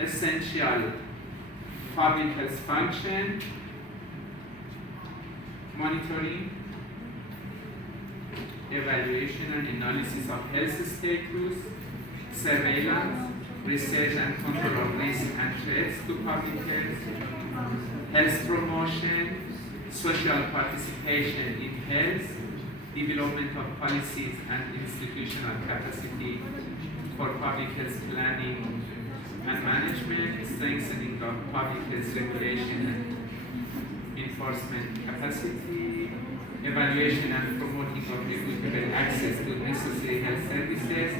Essential public health function, monitoring, evaluation and analysis of health status, surveillance, research and control of risk and threats to public health, health promotion, social participation in health, development of policies and institutional capacity for public health planning and management, strengthening of public health regulation and enforcement capacity, evaluation and promoting of equitable access to necessary health services,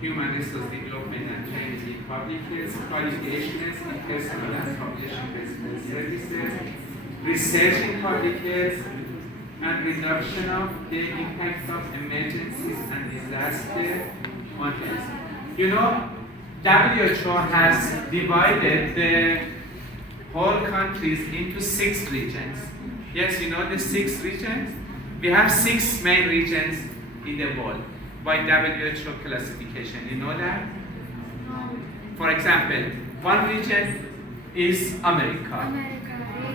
human resource development and training in public health, qualifications in personal and population-based health services, research in public health, and reduction of the impact of emergencies and disaster on health. You know, WHO has divided the whole countries into 6 regions. Yes, you know the 6 regions? We have 6 main regions in the world by WHO classification. You know that? For example, one region is America,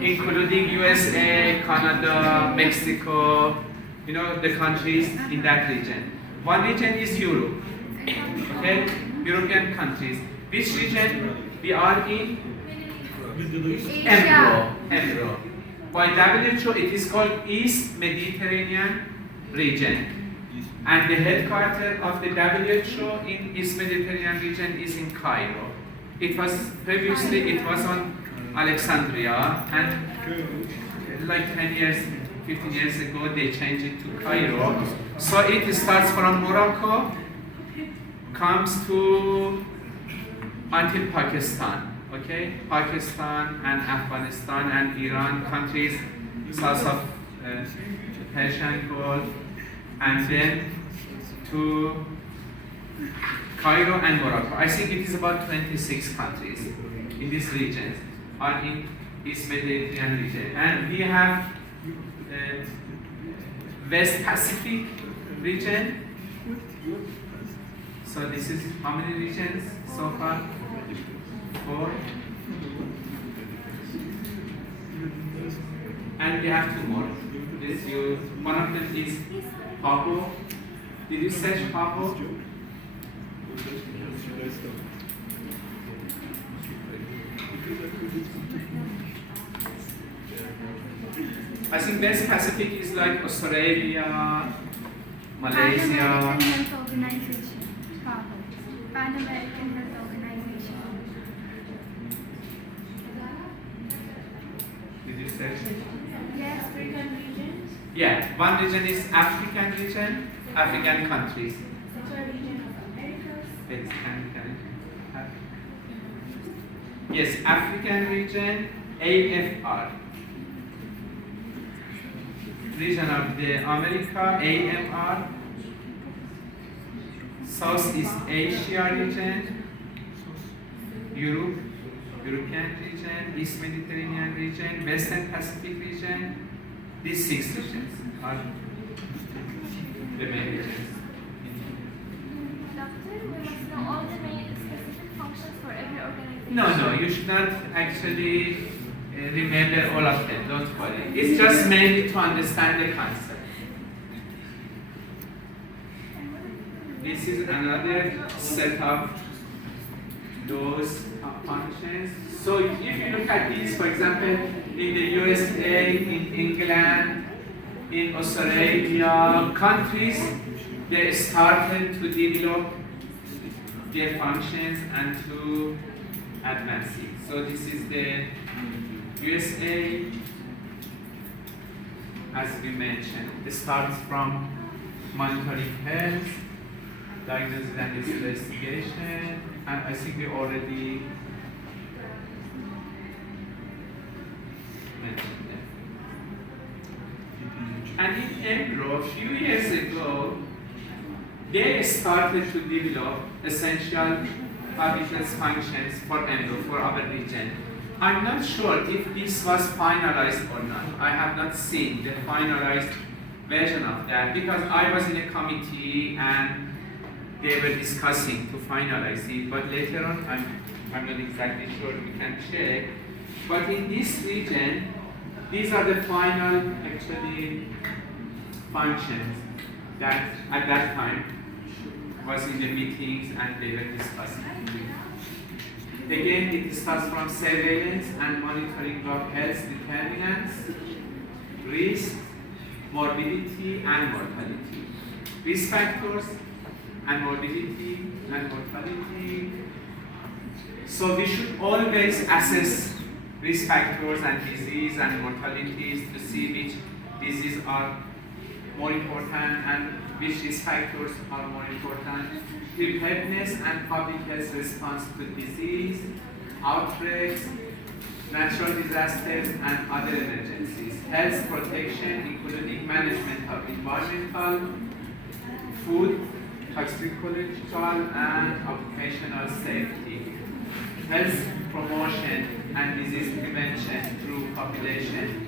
including USA, Canada, Mexico, you know, the countries in that region. One region is Europe, okay? European countries. Which region we are in? Emro. By WHO, it is called East Mediterranean region. And the headquarters of the WHO in East Mediterranean region is in Cairo. It was previously, on Alexandria, and like 10 years, 15 years ago, they changed it to Cairo. So it starts from Morocco, comes to until Pakistan, okay? Pakistan and Afghanistan and Iran countries, south of Persian Gulf, and then to Cairo and Morocco. I think it is about 26 countries in these regions are in East Mediterranean region. And we have West Pacific region. So this is how many regions so far? 4. And we have 2 more. One of them is Pabo. Did you search Pabo? I think West Pacific is like Australia, Malaysia. Pan American Health Organization. Pan American Health Organization. Did you search it? Yes, African regions. Yeah, one region is African region, African countries. Central region of Americas. Yes, African region, AFR. Region of the America, AMR. Southeast Asia region, European region, East Mediterranean region, Western Pacific region. These 6 regions are the main regions. Doctor, we must know all the main specific functions for every organization. No, you should not actually remember all of them, don't worry. It's just mainly to understand the concept. This is another set of those functions. So if you look at these, for example, in the USA, in England, in Australia, countries, they started to develop their functions and to advance it. So this is the USA, as we mentioned. It starts from monitoring health, diagnosis and investigation, and I think we already mentioned that. And in Emro, a few years ago, they started to develop essential public health functions for Emro, for our region. I'm not sure if this was finalized or not. I have not seen the finalized version of that because I was in a committee and they were discussing to finalize it, but later on, I'm not exactly sure, we can check. But in this region, these are the final, actually, functions that at that time was in the meetings and they were discussing. Again, it starts from surveillance and monitoring of health determinants, risk, morbidity, and mortality. Risk factors and morbidity and mortality. So we should always assess risk factors and disease and mortalities to see which diseases are more important and which risk factors are more important. Preparedness and public health response to disease, outbreaks, natural disasters, and other emergencies. Health protection, including management of environmental, food, toxicological, and occupational safety. Health promotion and disease prevention through population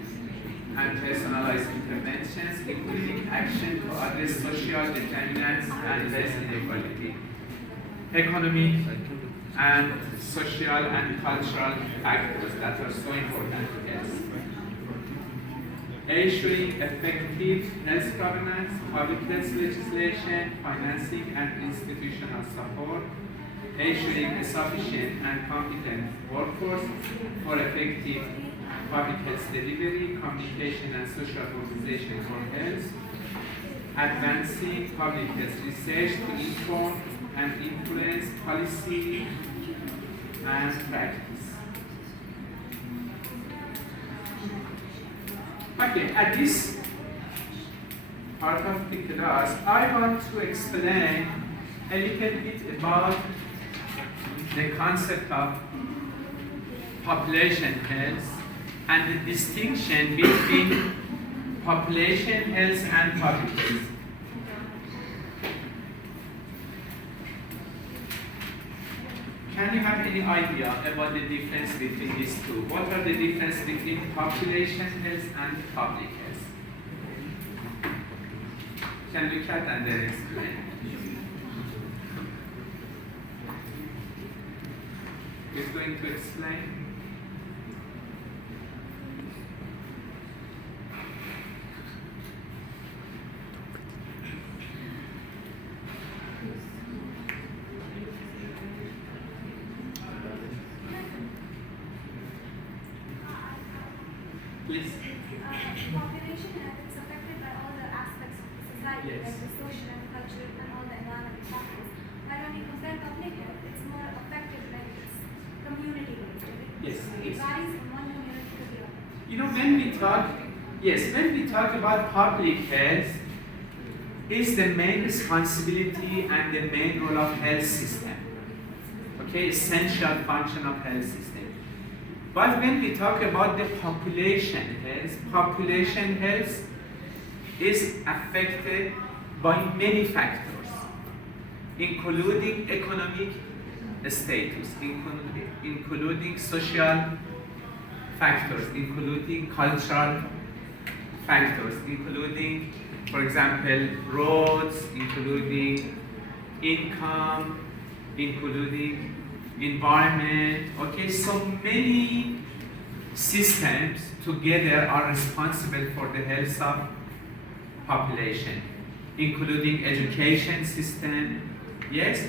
and personalized interventions, including action to address social determinants and health inequality. Economic and social and cultural factors that are so important to health. Ensuring effective health governance, public health legislation, financing and institutional support. Ensuring a sufficient and competent workforce for effective public health delivery, communication and social mobilization for health. Advancing public health research to inform and influence policy and practice. Okay, at this part of the class, I want to explain a little bit about the concept of population health and the distinction between population health and public health. Can you have any idea about the difference between these two? What are the difference between population health and public health? Can we cut and then explain? Who's going to explain? Please. Population health is affected by all the aspects of the society, Yes. like the social and cultural and all the environmental factors. But when you compare public health, it's more affected like it's community-based. Yes, It yes. varies from one community to the other. You know, when we talk about public health, is the main responsibility and the main role of health system. Okay, essential function of health system. But when we talk about the population health is affected by many factors, including economic status, including social factors, including cultural factors, including, for example, roads, including income, including environment. Okay, so many systems together are responsible for the health of population, including education system. Yes,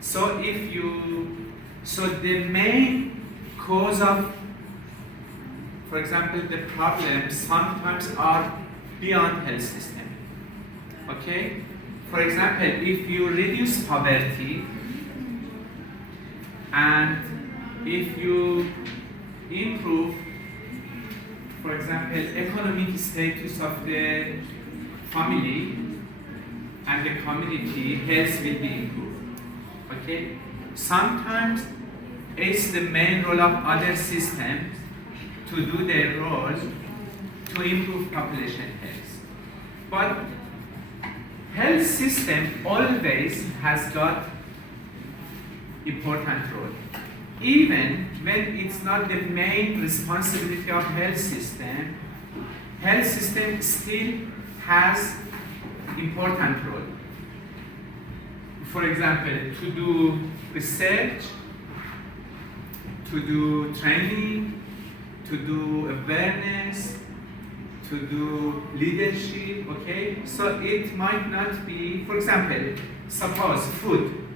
so the main cause of, for example, the problems sometimes are beyond health system. Okay, for example, if you reduce poverty and if you improve, for example, economic status of the family and the community, health will be improved. Okay? Sometimes it's the main role of other systems to do their role to improve population health. But health system always has got important role. Even when it's not the main responsibility of health system still has important role. for example, to do research, to do training, to do awareness, to do leadership, okay? So it might not be, for example, suppose food.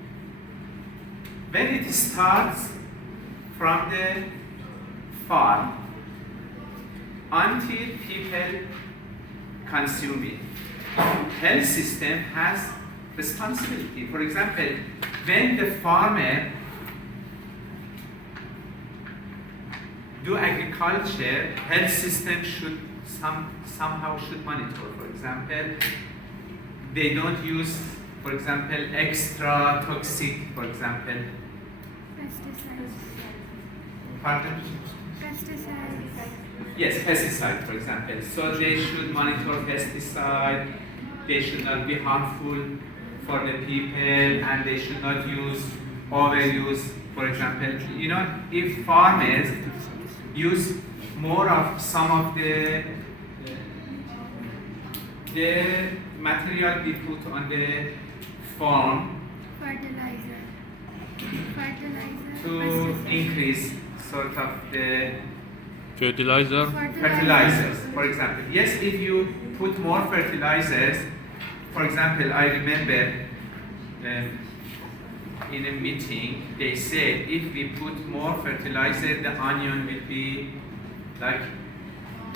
When it starts from the farm until people consume it, health system has responsibility. For example, when the farmer do agriculture, health system should somehow should monitor. For example, they don't use, for example, extra toxic, for example. Pesticides. Pardon? Pesticides. Yes, pesticide, for example. So they should monitor pesticide. They should not be harmful for the people, and they should not overuse. For example, you know, if farmers use more of some of the material we put on the farm Fertilizer. to Pesticides. increase sort of the Fertilizer. fertilizers, for example. Yes, if you put more fertilizers, for example, I remember in a meeting, they said if we put more fertilizer, the onion will be like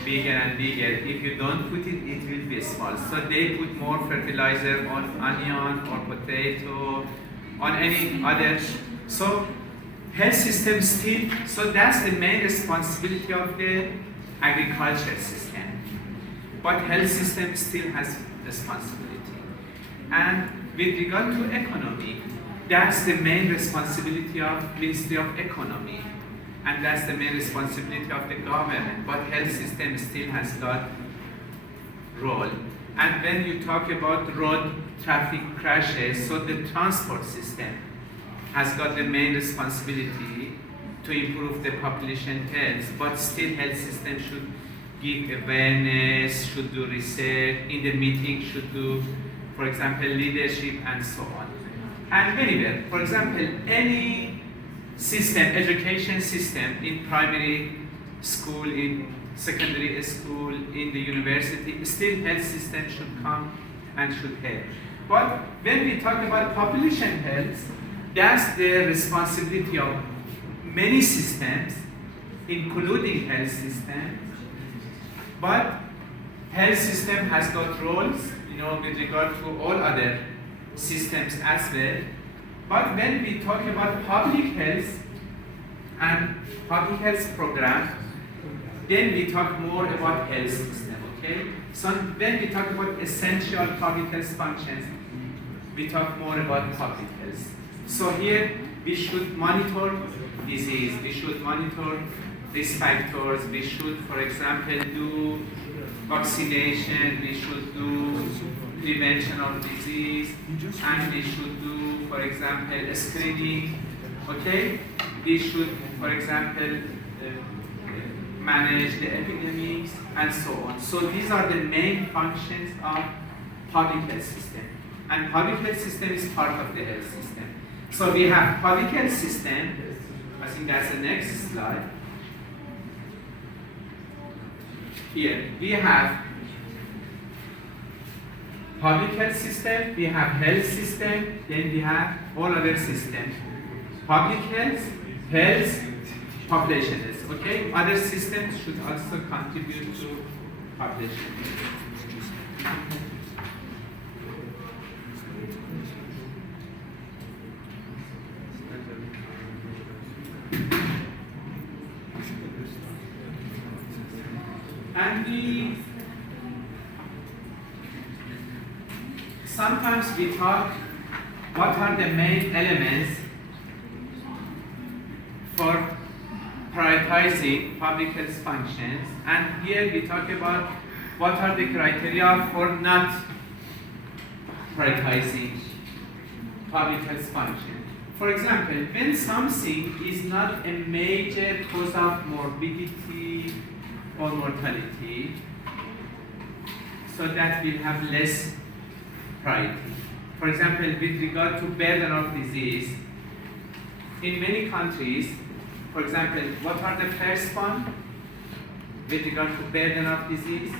bigger and bigger. If you don't put it, it will be small. So they put more fertilizer on onion or potato, on any other. So health system still, so that's the main responsibility of the agriculture system. But health system still has responsibility. And with regard to economy, that's the main responsibility of Ministry of Economy. And that's the main responsibility of the government. But health system still has got role. And when you talk about road traffic crashes, so the transport system has got the main responsibility to improve the population health, but still health system should give awareness, should do research, in the meeting should do, for example, leadership and so on. And anywhere, for example, any system, education system in primary school, in secondary school, in the university, still health system should come and should help. But when we talk about population health, that's the responsibility of many systems, including health systems. But health system has got roles, you know, with regard to all other systems as well. But when we talk about public health and public health program, then we talk more about health system, okay? So when we talk about essential public health functions, we talk more about public health. So here we should monitor disease, we should monitor risk factors, we should, for example, do vaccination, we should do prevention of disease, and we should do, for example, screening, okay? We should, for example, manage the epidemics and so on. So these are the main functions of public health system. And public health system is part of the health system. So we have public health system, I think that's the next slide. Here, we have public health system, we have health system, then we have all other systems. Public health, health, population health, okay? Other systems should also contribute to population health. And sometimes we talk what are the main elements for prioritizing public health functions, and here we talk about what are the criteria for not prioritizing public health function. For example, when something is not a major cause of morbidity or mortality, so that will have less priority. for example, with regard to burden of disease, in many countries, for example, what are the first one with regard to burden of disease?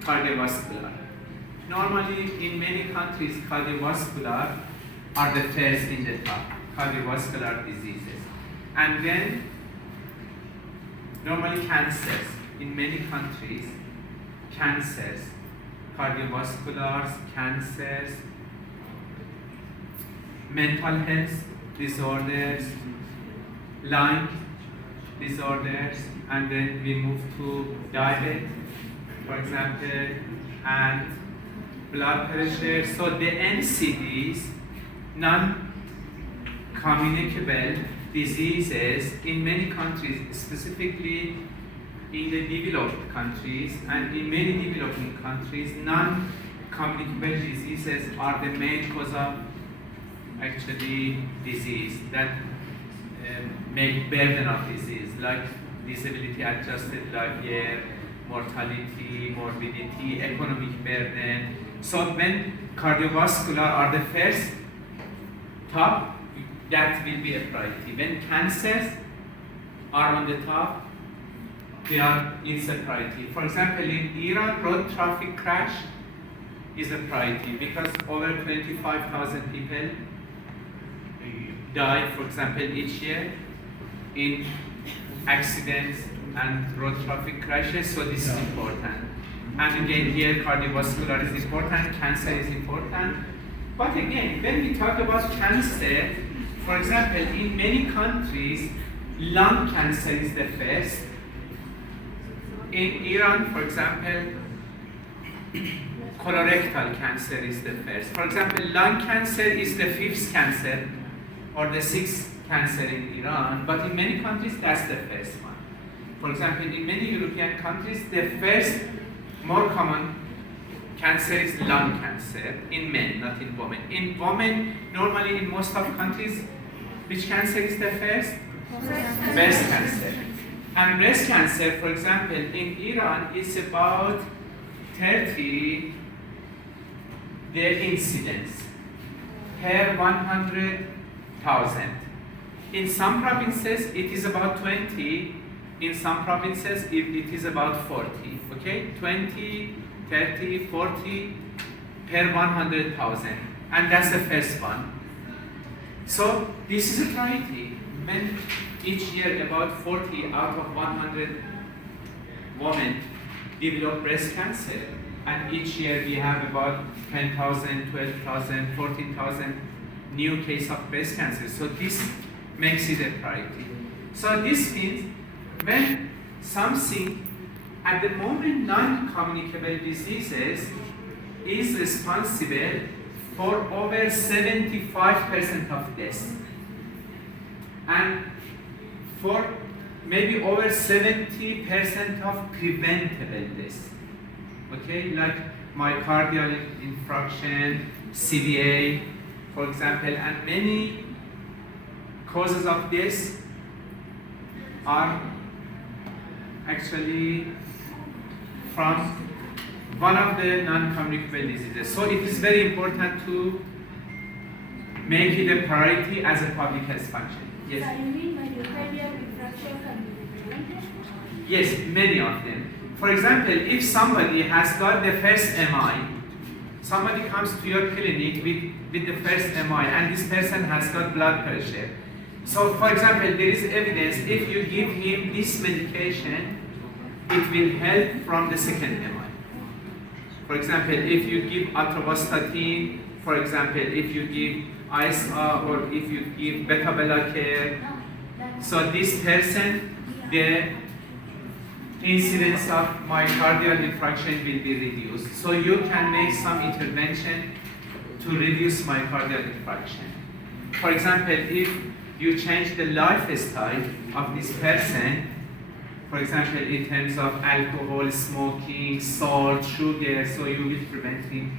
Cardiovascular. Normally, in many countries, cardiovascular are the first in the top, cardiovascular diseases. And then, normally cancers. In many countries, cancers, cardiovasculars, cancers, mental health disorders, lung disorders, and then we move to diabetes, for example, and blood pressure. So the NCDs, non-communicable diseases in many countries, specifically in the developed countries and in many developing countries, non-communicable diseases are the main cause of actually disease that make burden of disease, like disability adjusted life year, mortality, morbidity, economic burden. So when cardiovascular are the first top, that will be a priority. When cancers are on the top, they are is a priority. For example, in Iran, road traffic crash is a priority because over 25,000 people die, for example, each year in accidents and road traffic crashes, so this is important. And again, here cardiovascular is important, cancer is important. But again, when we talk about cancer, for example, in many countries, lung cancer is the first. In Iran, for example, colorectal cancer is the first. For example, lung cancer is the fifth cancer or the sixth cancer in Iran, but in many countries, that's the first one. For example, in many European countries, the first more common cancer is lung cancer in men, not in women. In women, normally in most of countries, which cancer is the first? Breast cancer. And breast cancer, for example, in Iran, is about 30 the incidence per 100,000. In some provinces, it is about 20. In some provinces, it is about 40. Okay, 20, 30, 40 per 100,000, and that's the first one. So this is a priority. When each year about 40 out of 100 women develop breast cancer, and each year we have about 10,000, 12,000, 14,000 new cases of breast cancer. So this makes it a priority. So this means when something at the moment non-communicable diseases is responsible for over 75% of deaths, and for maybe over 70% of preventable deaths. Okay, like myocardial infarction, CVA, for example, and many causes of death are actually from one of the non-communicable diseases. So it is very important to make it a priority as a public health function. Yes? So you mean myocardial infarction can be prevented? Yes, many of them. For example, if somebody has got the first MI, somebody comes to your clinic with the first MI, and this person has got blood pressure. So, for example, there is evidence if you give him this medication, it will help from the second MI. For example, if you give atorvastatin, for example, if you give ISA or if you give beta blocker, so this person, the incidence of myocardial infarction will be reduced. So you can make some intervention to reduce myocardial infarction. For example, if you change the lifestyle of this person, for example, in terms of alcohol, smoking, salt, sugar, so you will prevent him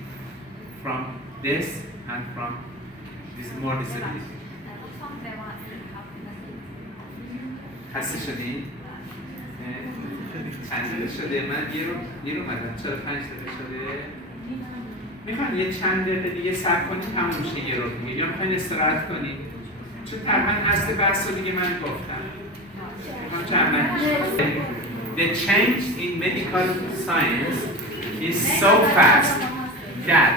from this and from this more disability. خسته شدی؟ چند دقیقه شده؟ من یه رو مدن 4-5 دقیقه شده؟ میخوان یه چند دقیقه دیگه صبر کنید تموم شه یه رو دیگه، یا میخواین استراحت کنید؟ چون تقریبا اصل بحث رو دیگه من گفتم. The change in medical science is so fast that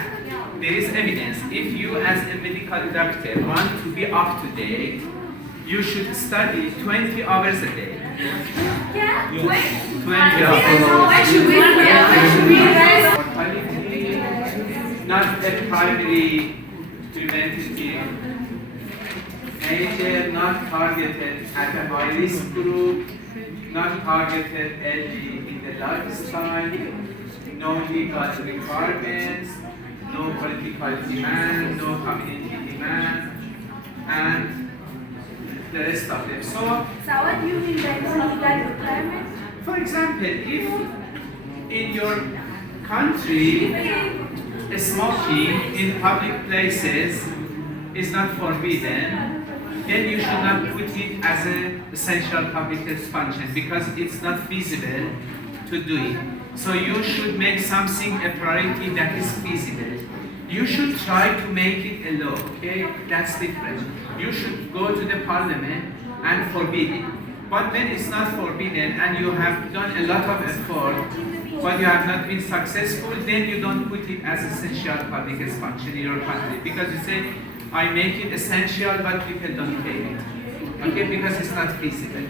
there is evidence. If you as a medical doctor want to be up to date, you should study 20 hours a day. Yeah, 20 hours. Why should we Mortality, not a primary preventative measure, not targeted at a high risk group, not targeted early in the lifestyle, no legal requirements, no political demand, no community demand, and the rest of them. So what do you mean by no legal requirement? for example, if in your country smoking in public places is not forbidden, then you should not put it as an essential public health function because it's not feasible to do it. So you should make something a priority that is feasible. You should try to make it a law, okay? That's different. You should go to the parliament and forbid it. But when it's not forbidden and you have done a lot of effort, but you have not been successful, then you don't put it as essential public health function in your country. Because you say, I make it essential, but people don't take it. Okay, because it's not feasible.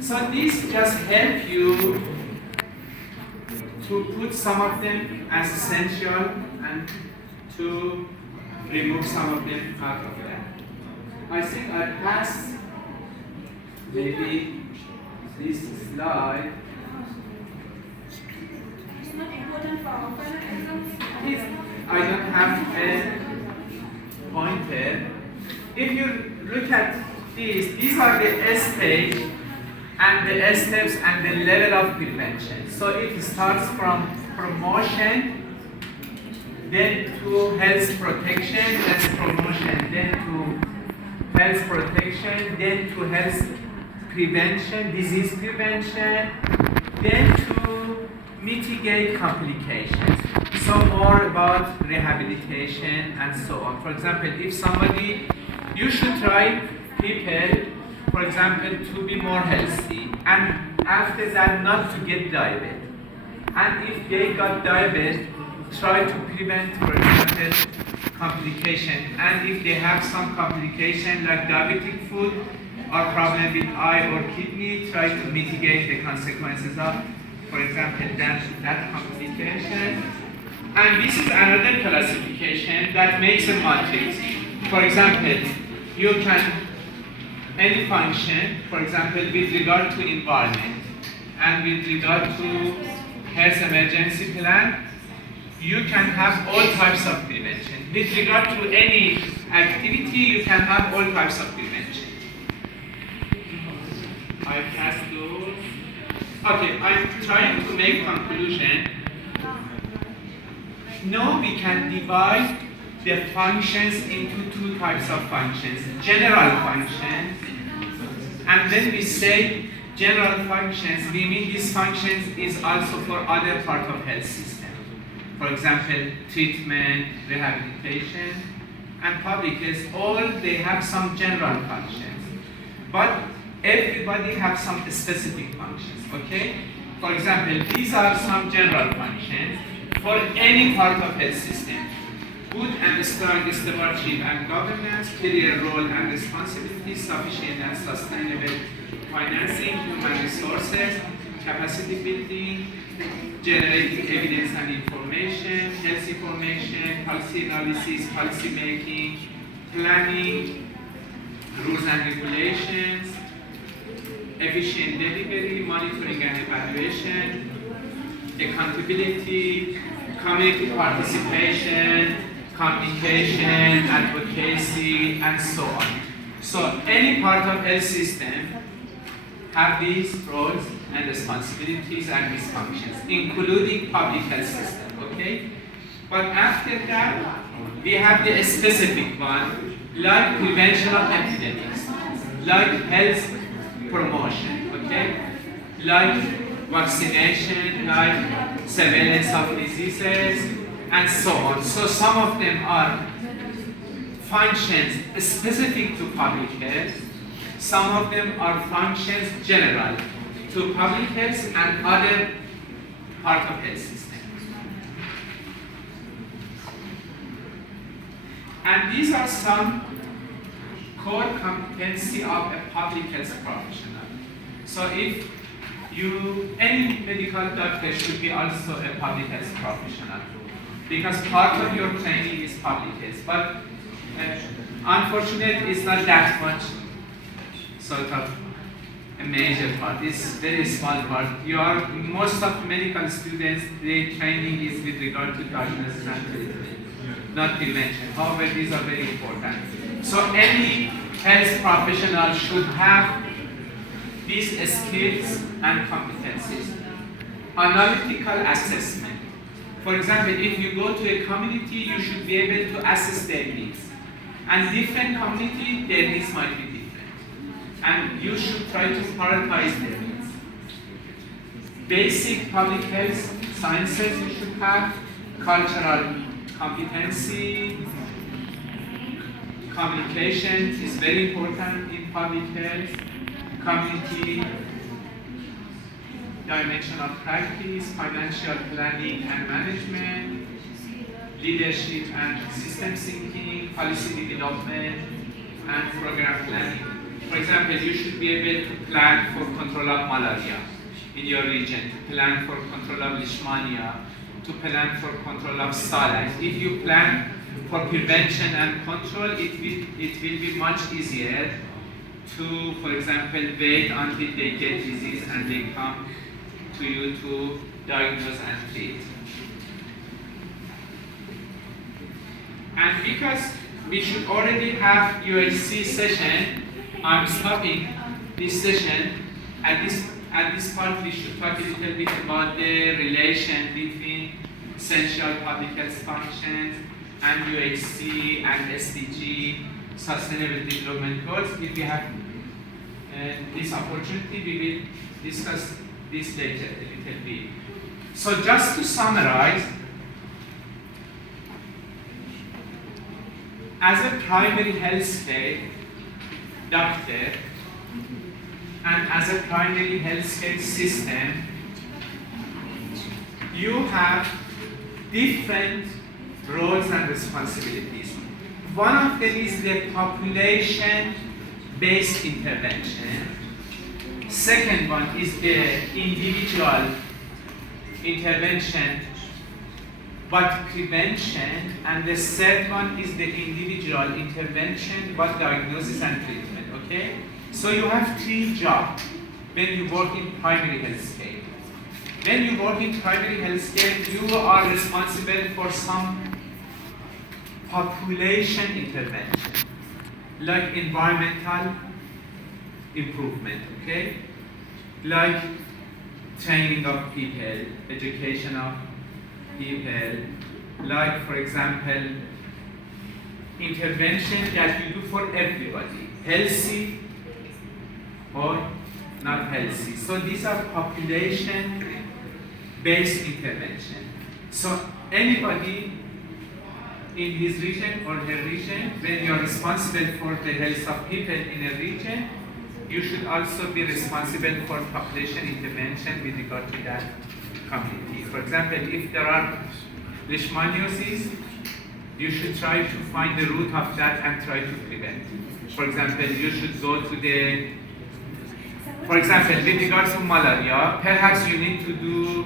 So these just help you to put some of them as essential and to remove some of them out of that. I think I passed maybe this slide. It's not important for our final exams. I don't have a pointer. If you look at these are the stage and the steps and the level of prevention. So it starts from promotion, then to health protection, that's promotion, then to health protection, then to health prevention, disease prevention, then to mitigate complications. So more about rehabilitation and so on. For example, if somebody, you should try people, for example, to be more healthy, and after that not to get diabetes. And if they got diabetes, try to prevent, for example, complication. And if they have some complication like diabetic foot or problem with eye or kidney, try to mitigate the consequences of, for example, that complication. And this is another classification that makes a matrix. For example, you can, any function, for example, with regard to environment and with regard to health emergency plan, you can have all types of prevention. With regard to any activity, you can have all types of prevention. I pass those. Okay, I'm trying to make conclusion. Now we can divide the functions into two types of functions. General functions, and when we say general functions, we mean these functions is also for other part of health system. For example, treatment, rehabilitation, and public health, all they have some general functions. But everybody has some specific functions, okay? For example, these are some general functions for any part of health system. Good and strong stewardship and governance, clear role and responsibilities, sufficient and sustainable financing, human resources, capacity building, generating evidence and information, health information, policy analysis, policy making, planning, rules and regulations, efficient delivery, monitoring and evaluation, accountability, community participation, communication, advocacy, and so on. So any part of health system have these roles and responsibilities and these functions, including public health system, okay? But after that, we have the specific one, like prevention of epidemics, like health promotion, okay? Like vaccination, like surveillance of diseases, and so on. So some of them are functions specific to public health, some of them are functions general to public health and other part of health system. And these are some core competency of a public health professional. So if any medical doctor should be also a public health professional, because part of your training is public health. But unfortunately, it's not that much sort of a major part. It's very small part. Most of medical students, their training is with regard to diagnosis and treatment, not prevention. However, these are very important. So any health professional should have these skills and competencies. Analytical assessment. For example, if you go to a community, you should be able to assess their needs. And different community, their needs might be different. And you should try to prioritize their needs. Basic public health sciences you should have, cultural competency, communication is very important in public health, community dimension of practice, financial planning and management, leadership and system thinking, policy development, and program planning. For example, you should be able to plan for control of malaria in your region, to plan for control of leishmania, to plan for control of SARS. If you plan for prevention and control, it will be much easier to, for example, wait until they get disease and they come to you to diagnose and treat. And because we should already have UHC session, I'm stopping this session. At this part, we should talk a little bit about the relation between essential public health functions and UHC and SDG, Sustainable Development Goals. If we have this opportunity, we will discuss this later a little bit. So just to summarize, as a primary health care doctor and as a primary health care system, you have different roles and responsibilities. One of them is the population-based intervention. Second one is the individual intervention but prevention, and the third one is the individual intervention but diagnosis and treatment, okay? So you have 3 jobs when you work in primary health care. When you work in primary health care, you are responsible for some population intervention, like environmental improvement, okay? Like training of people, education of people, like, for example, intervention that you do for everybody, healthy or not healthy. So these are population-based intervention. So anybody in his region or her region, when you are responsible for the health of people in a region, you should also be responsible for population intervention with regard to that community. For example, if there are leishmaniasis, you should try to find the root of that and try to prevent. For example, you should go to for example, with regard to malaria, perhaps you need to do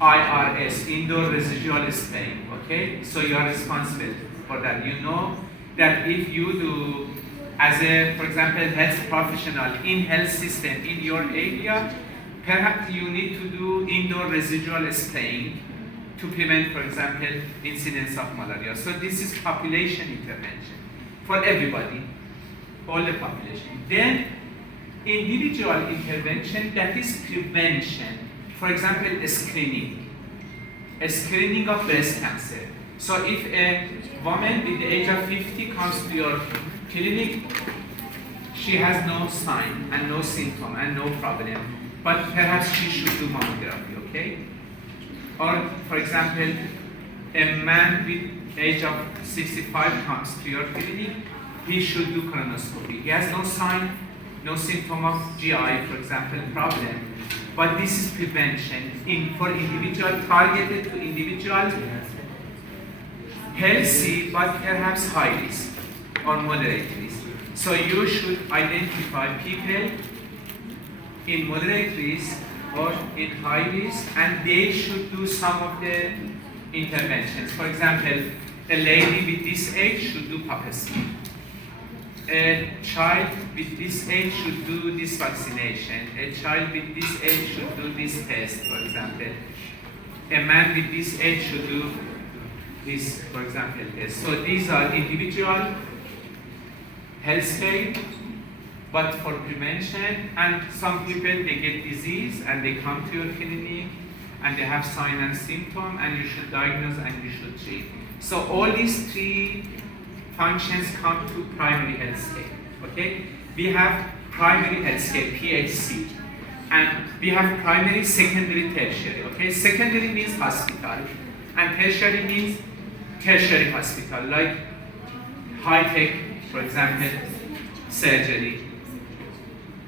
IRS, indoor residual spraying, okay? So you are responsible for that. You know that if you do, as a, for example, health professional in health system in your area, perhaps you need to do indoor residual spraying to prevent, for example, incidence of malaria. So this is population intervention for everybody, all the population. Then individual intervention, that is prevention. For example, screening of breast cancer. So if a woman with the age of 50 comes to your clinic, she has no sign and no symptom and no problem, but perhaps she should do mammography, okay? Or, for example, a man with age of 65 comes to your clinic, he should do colonoscopy. He has no sign, no symptom of GI, for example, problem. But this is prevention for individual, targeted to individual, healthy but perhaps high risk or moderate risk. So you should identify people in moderate risk or in high risk, and they should do some of the interventions. For example, a lady with this age should do papacy. A child with this age should do this vaccination. A child with this age should do this test, for example. A man with this age should do this, for example, test. So these are individual health care, but for prevention. And some people, they get disease and they come to your clinic and they have sign and symptom, and you should diagnose and you should treat. So all these three functions come to primary health care. Okay? We have primary health care, pp3, and we have primary, secondary, tertiary. Okay? Secondary means hospital, and tertiary means tertiary hospital, like high-tech, for example, surgery.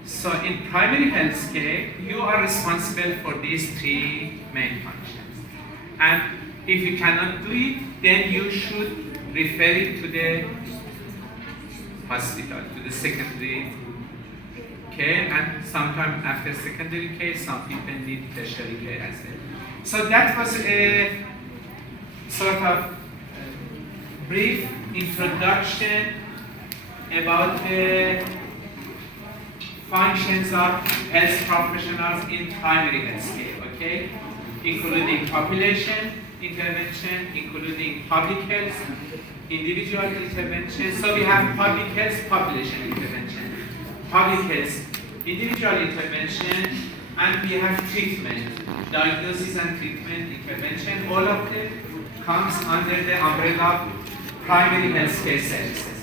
So in primary health care, you are responsible for these three main functions. And if you cannot do it, then you should refer it to the hospital, to the secondary care, and sometimes after secondary care, some people need tertiary care as well. So that was a sort of brief introduction about the functions of health professionals in primary health care, okay? Including population intervention, including public health, individual intervention. So we have public health, population intervention, public health, individual intervention, and we have treatment, diagnosis and treatment intervention. All of them comes under the umbrella of primary health care services.